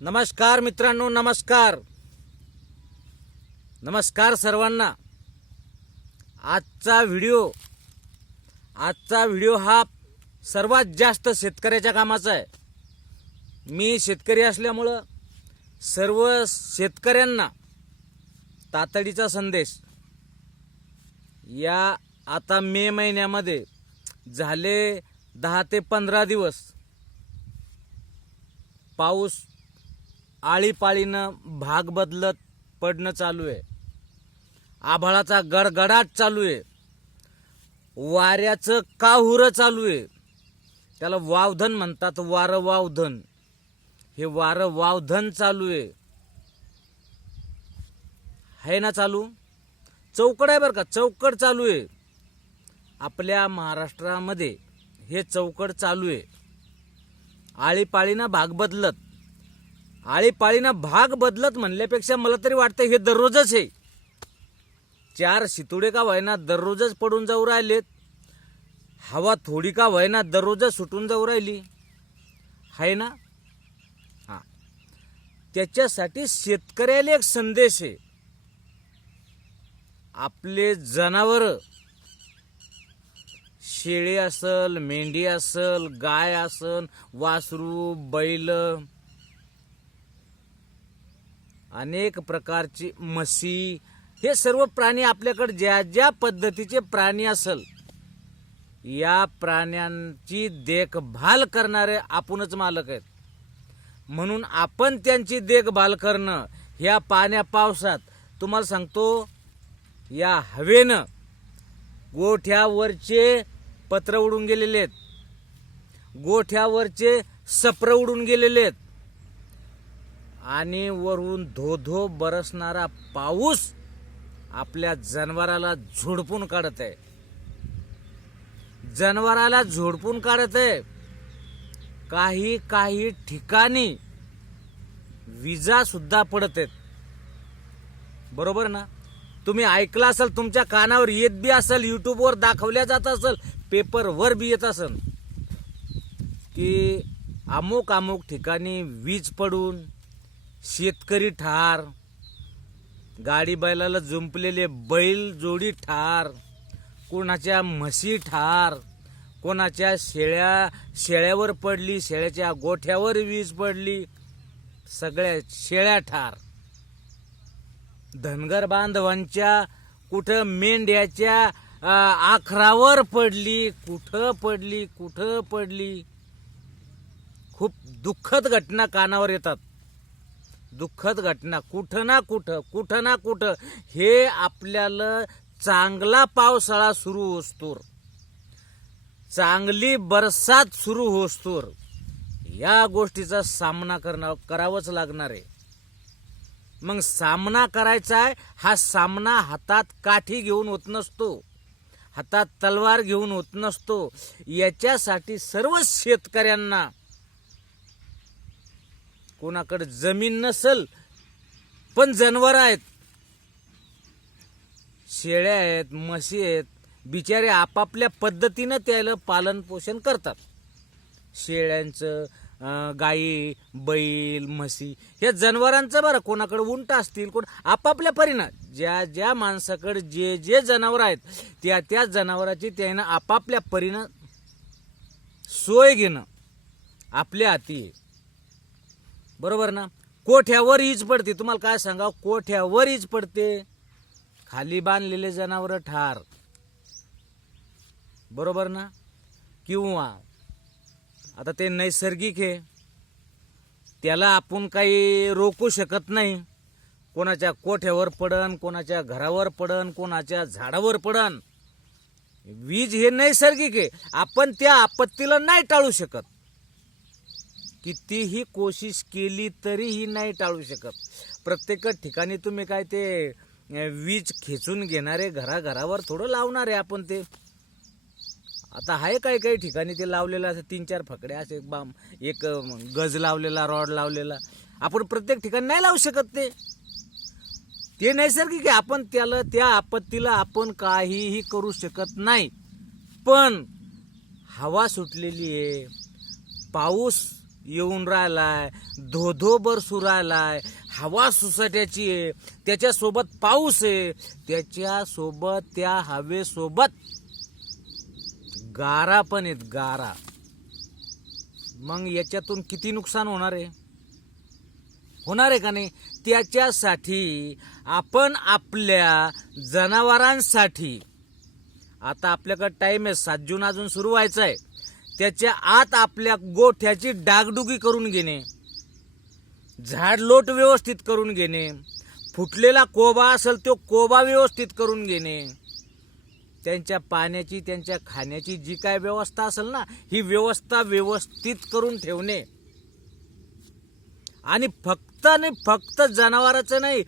नमस्कार मित्रांनो नमस्कार. नमस्कार सर्वांना. आजचा व्हिडिओ आजचा व्हिडिओ हा सर्वात जास्त शेतकऱ्याच्या कामाचा आहे. मी शेतकरी असल्यामुळं सर्व शेतकऱ्यांना तातडीचा संदेश. या आता मे महिन्यामध्ये झाले दहा ते पंधरा दिवस. पाऊस आळीपाळीनं भाग बदलत पडणं चालू आहे. आभाळाचा गडगडाट चालू आहे. वाऱ्याचं काहुरं चालू आहे. त्याला वावधन म्हणतात वारं वावधन हे वारं वावधन चालू आहे. आहे ना चालू? चौकड आहे बरं का चौकड चालू आहे. आपल्या महाराष्ट्रामध्ये हे चौकड चालू आहे. आळीपाळीनं भाग बदलत. आळीपाळीनं भाग बदलत म्हणल्यापेक्षा मला तरी वाटतं हे दररोजच आहे चार शितुडे का व्हायना दररोजच पडून जाऊ राहिलेत. हवा थोडी का व्हायना दररोजच सुटून जाऊ राहिली. आहे ना? हा. त्याच्यासाठी शेतकऱ्याला एक संदेश आहे. आपले जनावर शेळी असल मेंढी असल गाय असल वासरू बैल अनेक प्रकारची म्हशी हे सर्व प्राणी आपल्याकडे ज्या ज्या पद्धतीचे प्राणी असल या प्राण्यांची देखभाल करणारे आपणच मालक आहेत. म्हणून आपण त्यांची देखभाल करणं ह्या पाण्या पावसात तुम्हाला सांगतो या हवेनं गोठ्यावरचे पत्र उडून गेलेले आहेत. गोठ्यावरचे सप्र उडून गेलेले आहेत. आणि वरून धो धो बरसणारा पाऊस आपल्या जनावराला झोडपून काढत आहे जनावराला झोडपून काढत आहे काही काही ठिकाणी विजा सुद्धा पडत आहेत बरोबर ना? तुम्ही ऐकलं असेल तुमच्या कानावर येत बी असेल युट्यूबवर दाखवल्या जात असेल पेपरवर बी येत असेल की अमुक अमुक ठिकाणी वीज पडून शेतकरी ठार गाडी बैलाला जुंपलेले बैल जोडी ठार कोणाच्या म्हशी ठार कोणाच्या शेळ्या शेळ्यावर पडली शेळ्याच्या गोठ्यावर वीज पडली सगळ्या शेळ्या ठार. धनगर बांधवांच्या कुठं मेंढ्याच्या आखरावर पडली कुठं पडली कुठं पडली? खूप दुःखद घटना कानावर येतात. दुःखद घटना कुठं ना कुठं कुठं ना कुठं हे आपल्याला चांगला पावसाळा सुरू होस्तोर. चांगली बरसात सुरू होस्तोर. या गोष्टीचा सामना करणं करावंच लागणार आहे. मग सामना करायचा आहे हा सामना हातात काठी घेऊन होत नसतो. हातात तलवार घेऊन होत नसतो. याच्यासाठी सर्व शेतकऱ्यांना कोणाकडे जमीन नसल पण जनावर आहेत. शेळ्या आहेत म्हशी आहेत बिचारे आपापल्या पद्धतीनं त्याला पालन पोषण करतात. शेळ्यांचं गाई बैल म्हशी हे जनावरांचं बरं. कोणाकडे उंट असतील कोण आपापल्या परीनं. ज्या ज्या माणसाकडे जे जे जनावर आहेत त्या त्या जनावराची त्यानं आपापल्या परीनं सोय घेणं आपल्या हाती आहे. बरोबर ना? कोठ्यावर ईज पडते? तुम्हाला काय सांगा कोठ्यावर ईज पडते? खाली बांधलेले जनावर ठार. बरोबर ना? किंवा आता ते नैसर्गिक आहे. त्याला आपण काही रोखू शकत नाही. कोणाच्या कोठ्यावर पडन कोणाच्या घरावर पडन कोणाच्या झाडावर पडन. वीज हे नैसर्गिक आहे. आपण त्या आपत्तीला नाही टाळू शकत. कितीही कोशिश केली तरीही नाही टाळू शकत. प्रत्येक ठिकाणी तुम्ही काय ते वीज खेचून घेणारे घराघरावर थोडं लावणार आहे आपण ते. आता आहे काही काही ठिकाणी ते लावलेलं असं तीन चार फकड्या असे बाम एक गज लावलेला रॉड लावलेला. आपण प्रत्येक ठिकाणी नाही लावू शकत ते. ते नैसर्गिक आहे. आपण त्याला त्या आपत्तीला आपण काहीही करू शकत नाही. पण हवा सुटलेली आहे. पाऊस येऊन राहिलाय धोधोबर सुरू राहिलाय हवा सुसाट्याची आहे त्याच्यासोबत पाऊस आहे त्याच्यासोबत त्या हवेसोबत गारा पण आहेत गारा. मग याच्यातून किती नुकसान होणार आहे? होणार आहे का नाही? त्याच्यासाठी आपण आपल्या जनावरांसाठी आता आपल्याकडे टाइम आहे सात जून अजून सुरू व्हायचा आहे. त्याच्या आत आपल्या गोठ्याची डागडुगी करून घेणे झाडलोट व्यवस्थित करून घेणे फुटलेला कोबा असेल तो कोबा व्यवस्थित करून घेणे. त्यांच्या पाण्याची त्यांच्या खाण्याची जी काय व्यवस्था असेल ना ही व्यवस्था व्यवस्थित करून ठेवणे. आणि फक्त आणि फक्त जनावराचं नाही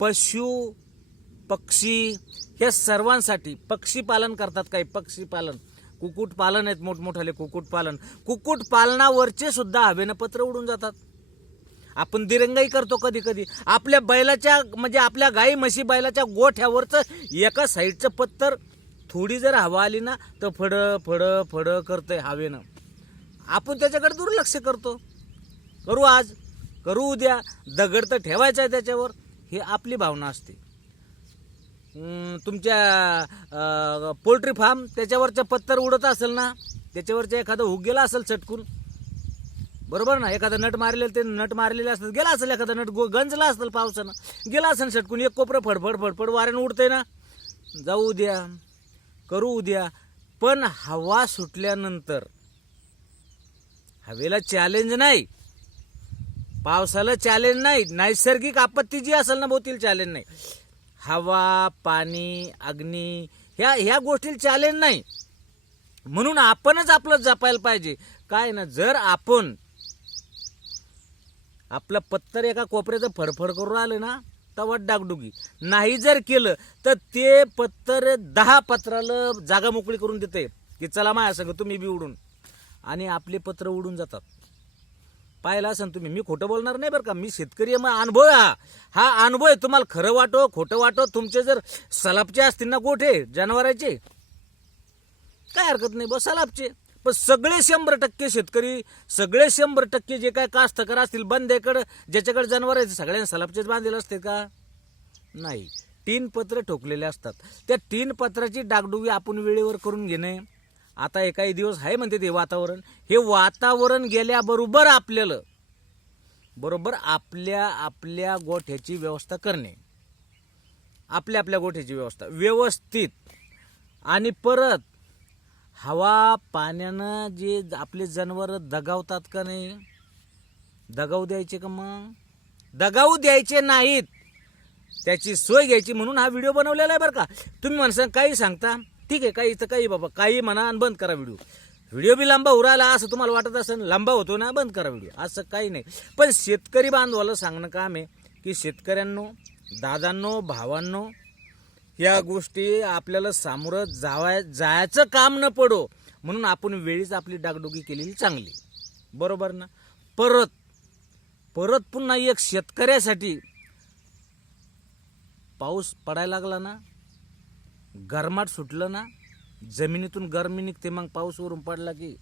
पशु पक्षी या सर्वांसाठी पक्षी पालन करतात काही पक्षी पालन कुक्कुटपालन आहेत मोठमोठाले कुक्कुटपालन कुक्कुटपालनावरचे सुद्धा हवेनं पत्र उडून जातात. आपण दिरंगाई करतो कधी कधी आपल्या बैलाच्या म्हणजे आपल्या गाई म्हशी बैलाच्या गोठ्यावरचं एका साईडचं पत्तर थोडी जर हवा आली ना तर फड फड फड करतंय हवेनं. आपण त्याच्याकडे दुर्लक्ष करतो. करू आज करू उद्या दगड तर ठेवायचा आहे त्याच्यावर. ही आपली भावना असते. तुमच्या पोल्ट्री फार्म त्याच्यावरचं पत्तर उडत असेल ना त्याच्यावरचं एखादं हुक गेला असेल चटकून बरोबर ना? एखादं नट मारलेलं ते नट मारलेले असतात गेला असेल एखादा नट गो- गंजला असेल पावसानं गेला असेल चटकून एक कोपरं फडफड फडफड वाऱ्यानं उडतंय ना? जाऊ द्या करू उद्या पण हवा सुटल्यानंतर हवेला चॅलेंज नाही. पावसाला चॅलेंज नाही. नैसर्गिक आपत्ती जी असेल ना बहुतील चॅलेंज नाही. हवा पाणी अग्नी ह्या ह्या गोष्टीला चॅलेंज नाही. म्हणून आपणच आपलं जपायला पाहिजे. काय ना जर आपण आपलं पत्तर एका कोपऱ्याचं फडफड करून आलं ना तवा डागडुगी. नाही जर केलं तर ते पत्तर दहा पत्राला जागा मोकळी करून देते की चला माया सगळं तुम्ही बी उडून. आणि आपले पत्र उडून जातात. पाहिला असेल तुम्ही. मी खोटं बोलणार नाही बरं का. मी शेतकरी आहे मग अनुभव हा. हा अनुभव आहे. तुम्हाला खरं वाटो खोटं वाटो तुमचे जर सलापचे असतील ना गोठे जनावरांचे काय हरकत नाही बस सलापचे पण सगळे शंभर टक्के शेतकरी सगळे शंभर टक्के जे काय कास्तकार असतील बंदेकडं ज्याच्याकडे जनावर आहेत सगळ्यांना सलापचेच बांधलेले असते का? नाही. तीन पत्र ठोकलेले असतात. त्या तीन पत्राची डागडुगी आपण वेळेवर करून घेणे. आता एकाही दिवस आहे म्हणते ते वातावरण. हे वातावरण गेल्याबरोबर आपल्याला बरोबर आपल्या आपल्या गोठ्याची व्यवस्था करणे. आपल्या आपल्या गोठ्याची व्यवस्था. व्यवस्थित. आणि परत हवा पाण्यानं जे आपले जनावर दगावतात का नाही? दगावू द्यायचे का मग? दगावू द्यायचे नाहीत. त्याची सोय घ्यायची म्हणून हा व्हिडिओ बनवलेला आहे बरं का. तुम्ही म्हणसान काही सांगता? ठीक आहे काही काही बाबा काही म्हणा आणि बंद करा व्हिडिओ. व्हिडिओ बी लांबा उरायला असं तुम्हाला वाटत असेल लांबा होतो ना बंद करा व्हिडिओ. असं काही नाही. पण शेतकरी बांधवाला सांगणं काम आहे की शेतकऱ्यांनो दादांनो भावांनो या गोष्टी आपल्याला सामोरं जावाय जायचं काम न पडो म्हणून आपण वेळीच आपली डागडुगी केलेली चांगली. बरोबर ना? परत परत पुन्हा एक शेतकऱ्यासाठी पाऊस पडायला लागला ना गरमाट सुटलं ना जमिनीतून गरमी निघते मग पाऊस वरून पडला की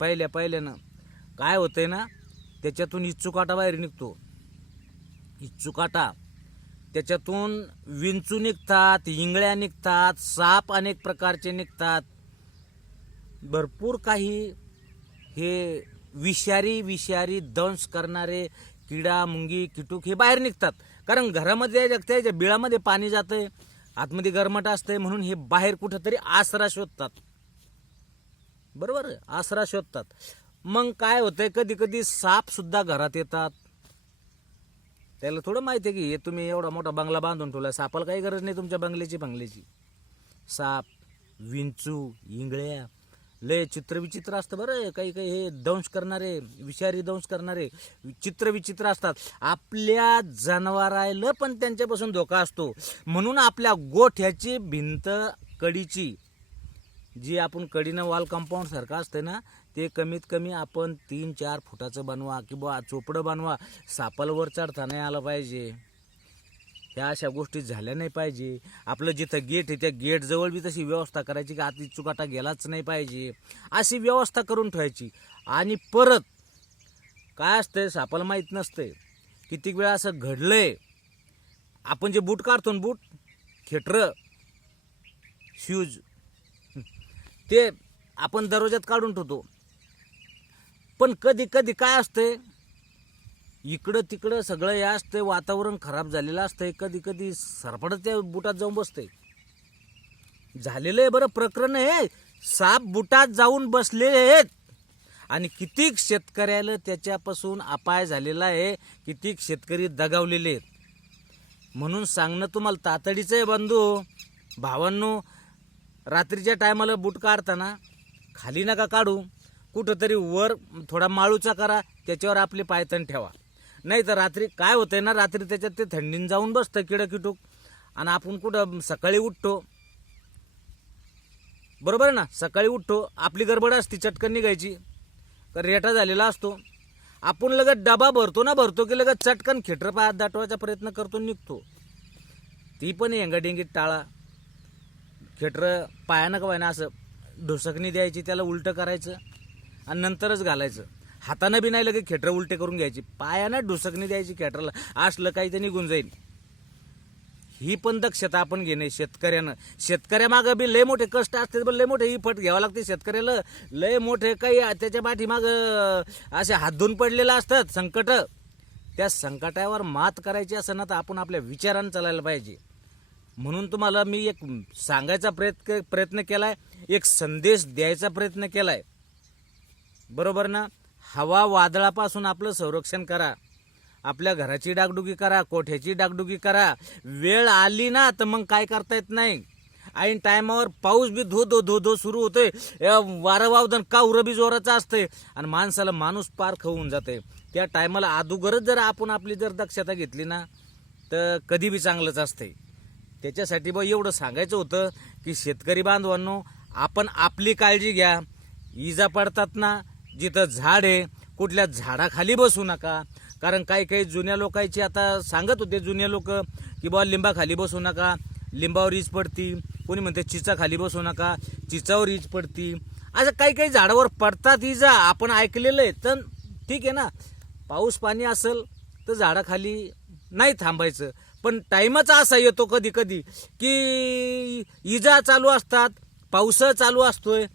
पहिल्या पहिल्यानं. काय होतंय ना त्याच्यातून इच्छुकाटा बाहेर निघतो. इच्छुकाटा त्याच्यातून विंचू निघतात इंगळ्या निघतात साप अनेक प्रकारचे निघतात. भरपूर काही हे विषारी विषारी दंश करणारे किडा मुंगी किटूक हे बाहेर निघतात. कारण घरामध्ये त्याच्या बिळामध्ये पाणी जातं आहे आतमध्ये गरमट असतंय म्हणून हे बाहेर कुठंतरी आसरा शोधतात. बरोबर? आसरा शोधतात. मग काय होतंय? कधी कधी साप सुद्धा घरात येतात. त्याला थोडं माहिती आहे की हे तुम्ही एवढा मोठा बंगला बांधून ठेवला सापाला काही गरज नाही तुमच्या बंगल्याची बंगल्याची. साप विंचू इंगळ्या लय चित्रविचित्र असतं बरं. काही काही हे दंश करणारे विषारी दंश करणारे चित्रविचित्र असतात. आपल्या जनावरायला पण त्यांच्यापासून धोका असतो. म्हणून आपल्या गोठ्याची भिंत कडीची जी आपण कडीनं वॉल कंपाऊंड सारखं असतं ना ते कमीत कमी आपण तीन चार फुटाचं बनवा किंवा चोपडं बनवा. सापालवर चढता नाही आलं पाहिजे. ह्या अशा गोष्टी झाल्या नाही पाहिजे. आपलं जिथं गेट आहे त्या गेटजवळ बी तशी व्यवस्था करायची की आत चुकाटा गेलाच नाही पाहिजे. अशी व्यवस्था करून ठेवायची. आणि परत काय असतंय सापाला माहीत नसतंय. कितीक वेळा असं घडलंय आपण जे बूट काढतो ना बूट खेटर शूज ते आपण दरवाजात काढून ठेवतो. पण कधी कधी काय असतंय इकडं तिकडं सगळं हे असतंय वातावरण खराब झालेलं असतंय कधी कधी सरपडत त्या बुटात जाऊन बसतंय. झालेलं आहे बरं प्रकरण आहे साप बुटात जाऊन बसलेले आहेत. आणि कितीक शेतकऱ्याला त्याच्यापासून अपाय झालेला आहे कितीक शेतकरी दगावलेले आहेत. म्हणून सांगणं तुम्हाला तातडीचं आहे बंधू. भावांनो रात्रीच्या टायमाला बूट काढताना खाली नका काढू. कुठंतरी वर थोडा माळूचा करा त्याच्यावर आपले पायतण ठेवा. नाही तर रात्री काय होतंय ना रात्री त्याच्यात ते थंडीन जाऊन बसतं किडं किटूक आणि आपण कुठं सकाळी उठतो. बरोबर आहे ना? सकाळी उठतो आपली गडबड असती चटकन निघायची. तर रेटा झालेला असतो. आपण लगत डबा भरतो ना भरतो की लगत चटकन खेटर पायात दाटवायचा प्रयत्न करतो निघतो. ती पण येंगाडेंगीत टाळा. खेटर पायानं का ना असं ढोसकणी द्यायची त्याला उलटं करायचं आणि नंतरच घालायचं. हातानं बी नाही लगे खेटर उलटे करून घ्यायची. पायानं ढोसकणी द्यायची खेटरला. असलं काही ते निघून जाईल ही पण दक्षता आपण घेणे शेतकऱ्यानं. शेतकऱ्यामागं बी लय मोठे कष्ट असते पण लय मोठे ही फट घ्यावं लागते शेतकऱ्याला. लय मोठे काही त्याच्या पाठीमाग असे हात धुवून पडलेलं असतात संकट. त्या संकटावर मात करायची असं ना तर आपण आपल्या विचारानं चालायला पाहिजे. म्हणून तुम्हाला मी एक सांगायचा प्रयत्न प्रयत्न केलाय एक संदेश द्यायचा प्रयत्न केलाय. बरोबर ना? हवा वादळापासून आपलं संरक्षण करा. आपल्या घराची डागडुगी करा कोठ्याची डागडुगी करा. वेळ आली ना तर मग काय करता येत नाही. ऐन टायमावर पाऊस बी धो धो धो धो सुरू होतोय. वारं वावदन का उरबी जोराचं असतंय? आणि माणसाला माणूस पार होऊन जाते त्या टायमाला अदुगरच जर आपण आपली जर दक्षता घेतली ना तर कधी बी चांगलंच असते त्याच्यासाठी बा एवढं सांगायचं होतं की शेतकरी बांधवांनो आपण आपली काळजी घ्या. इजा पडतात ना जिथं झाड आहे कुठल्या झाडाखाली बसू नका. कारण काही काही जुन्या लोकांची आता सांगत होते जुने लोक की बाबा लिंबाखाली बसू नका. लिंबावर ईज पडती. कोणी म्हणते चिचाखाली बसू नका. चिचावर ईज पडती. असं काही काही झाडावर पडतात इजा आपण ऐकलेलं आहे. तर ठीक आहे ना. पाऊस पाणी असेल तर झाडाखाली नाही थांबायचं. पण टाईमच असा येतो कधी कधी की इजा चालू असतात पाऊस चालू असतोय.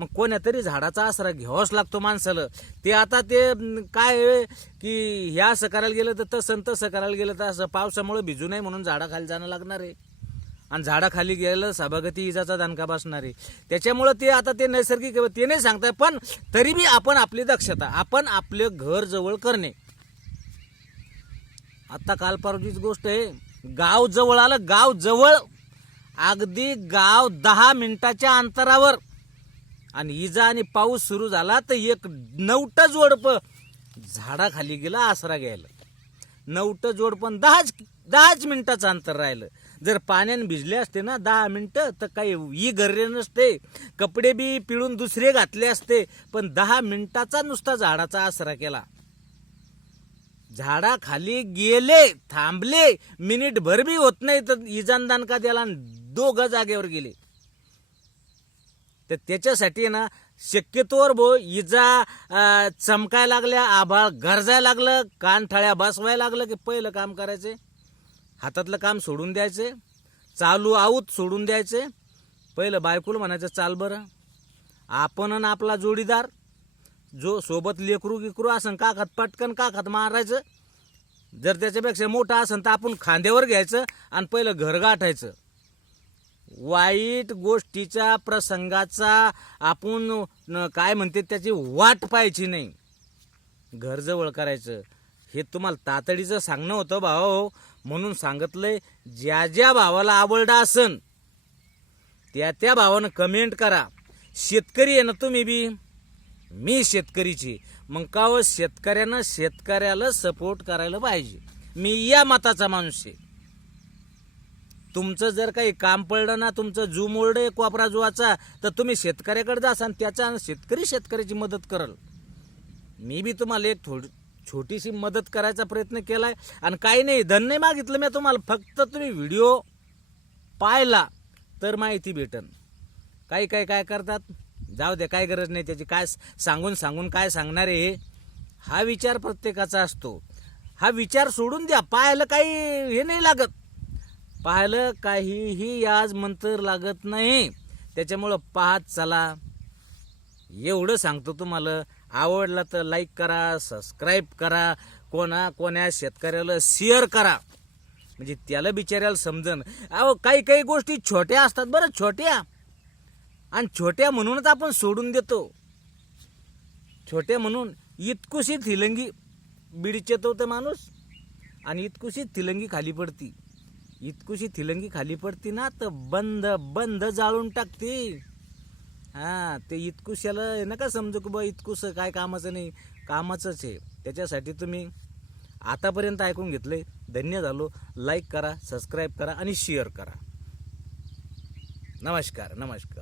मग कोण्यातरी झाडाचा आसरा घ्यावाच लागतो माणसाला. ते आता ते काय आहे की ह्या असं करायला गेलं तर तसं तसं करायला गेलं तर असं पावसामुळे भिजू नये म्हणून झाडाखाली जाणं लागणार आहे. आणि झाडाखाली गेलं सभागती इजाचा दणका बसणार आहे. त्याच्यामुळं ते आता ते नैसर्गिक ते नाही सांगताय पण तरी बी आपण आपली दक्षता आपण आपलं घर जवळ करणे. आता काल परवाचीच गोष्ट आहे गाव जवळ आलं गाव जवळ अगदी गाव दहा मिनिटाच्या अंतरावर. आणि इजा आणि पाऊस सुरू झाला तर एक नवट जोडप झाडाखाली गेलं आसरा घ्यायला. नवट जोडपण दहाच दहाच मिनिटाचं अंतर राहिलं. जर पाण्याने भिजले असते ना दहा मिनटं तर काही ही गर्रे नसते. कपडे बी पिळून दुसरे घातले असते पण दहा मिनिटाचा नुसता झाडाचा आसरा केला. झाडाखाली गेले थांबले मिनिट भर बी होत नाही तर इजानदान का त्याला दोघं जागेवर गेले. तर त्याच्यासाठी ना शक्यतोवर भो इजा चमकाय चमकायला लागल्या आभाळ गरजायला लागलं कान ठळ्या बसवायला लागलं की पहिलं काम करायचे. हातातलं काम सोडून द्यायचे. चालू आऊत सोडून द्यायचे. पहिलं बायकोला म्हणायचं चाल बरं. आपण आणि आपला जोडीदार जो सोबत लेकरू गिकरू असन काखात पटकन काखात मारायचं. जर त्याच्यापेक्षा मोठा असन तर आपण खांद्यावर घ्यायचं आणि पहिलं घर गाठायचं वाईट गोष्टीच्या प्रसंगाचा आपण काय म्हणते त्याची वाट पाहायची नाही. घर जवळ करायचं. हे तुम्हाला तातडीचं सांगणं होतं भाऊ. म्हणून सांगितलंय ज्या ज्या भावाला आवडा असन त्या त्या भावानं कमेंट करा. शेतकरी आहे ना तुम्ही बी? मी शेतकरीची. मग का हो, शेतकऱ्यानं शेतकऱ्याला सपोर्ट करायला पाहिजे. मी या मताचा माणूस आहे. तुमचं जर काही काम पडलं ना तुमचं जू मोरड एक वापरा जुवाचा तर तुम्ही शेतकऱ्याकडे जासान त्याच्या शेतकरी शेतकऱ्याची मदत करल. मी बी तुम्हाला एक थोडी छोटीशी मदत करायचा प्रयत्न केलाय. आणि काही नाही धन नाही मागितलं मी तुम्हाला फक्त तुम्ही व्हिडिओ पाहिला तर माहिती भेटन. काही काही काय करतात? जाऊ दे काय गरज नाही त्याची. काय सांगून सांगून काय सांगणार आहे हे? हा विचार प्रत्येकाचा असतो. हा विचार सोडून द्या. पाहायला काही हे नाही लागत. पाहायला काहीही आज मंत्र लागत नाही. त्याच्यामुळं पाहत चला. एवढं सांगतो तुम्हाला. आवडला तर लाईक करा सबस्क्राईब करा. कोणा कोण्या शेतकऱ्याला शेअर करा. म्हणजे त्याला बिचाऱ्याला समजन. अहो काही काही गोष्टी छोट्या असतात बरं छोट्या. आणि छोट्या म्हणूनच आपण सोडून देतो. छोट्या म्हणून इतकुशी थिलंगी बीडी चेतवतं माणूस. आणि इतकुशी थिलंगी खाली पडती. इतकुशी थिलंगी खाली पडती ना तर बंद बंद जाळून टाकते. हा ते इतकुशाला ना नका समजू की बा इतकुस काय कामाचं नाही. कामाचंच आहे. त्याच्यासाठी तुम्ही आतापर्यंत ऐकून घेतले. धन्य झालो. लाईक करा सबस्क्राईब करा आणि शेअर करा. नमस्कार नमस्कार.